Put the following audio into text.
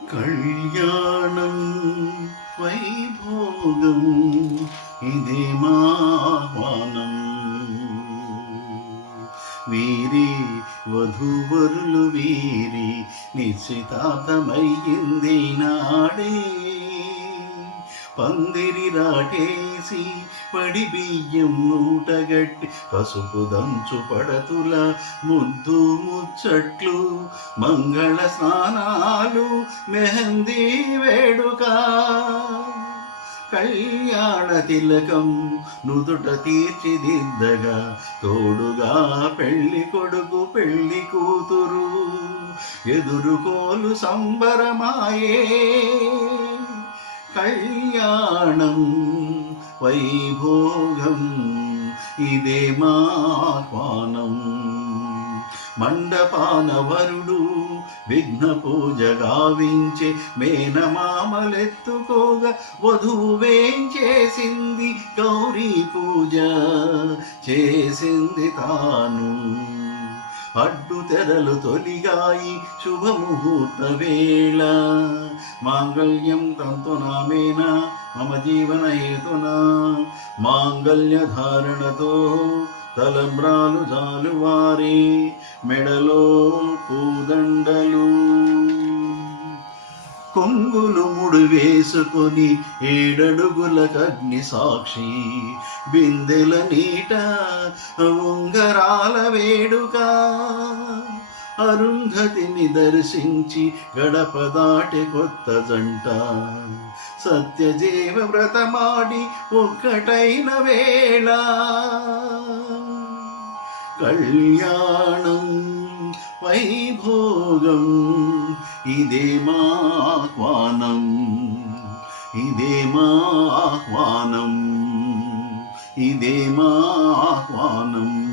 కళ్యాణం వైభోగం ఇదే మాహ్వానం. వీరి వధూవరులు వీరి నిశ్చితార్థమయ్యింది నాడే. పందిరి రాటేసి పడి బియ్యం నూటగట్టి పసుపు దంచు పడతుల ముద్దు ముచ్చట్లు మంగళ స్నానాలు మెహందీ వేడుక. కళ్యాణ తిలకం నుదుట తీర్చిదిద్దగా తోడుగా పెళ్లి కొడుకు పెళ్లి కూతురు ఎదురుకోలు సంబరమాయే. కళ్యాణం వైభోగం ఇదే మాహ్వానం. మండపాన వరుడు విఘ్న పూజ గావించే మేనమామలెత్తుకోగా వధువేం చేసింది గౌరీ పూజ చేసింది తాను. అడ్డు తెరలు తొలిగాయి శుభముహూర్త వేళ. మాంగళ్యం తంతునామేన మమ జీవన హేతునా. మాంగళ్య ధారణతో తలంబ్రాలు జాలువారి మెడలో పూదండలు. కొంగులు ముడు వేసుకొని 7 అడుగులకు అగ్ని సాక్షి బిందెల నీట ఉంగరాల వేడుక. అరుంధతిని దర్శించి గడప దాటి కొత్త జంట సత్యజీవ వ్రతమాడి ఒక్కటైన వేళ. కళ్యాణం వైభోగం ఇదే మాహ్వానం. ఇదే మాహ్వానం. ఇదే మాహ్వానం.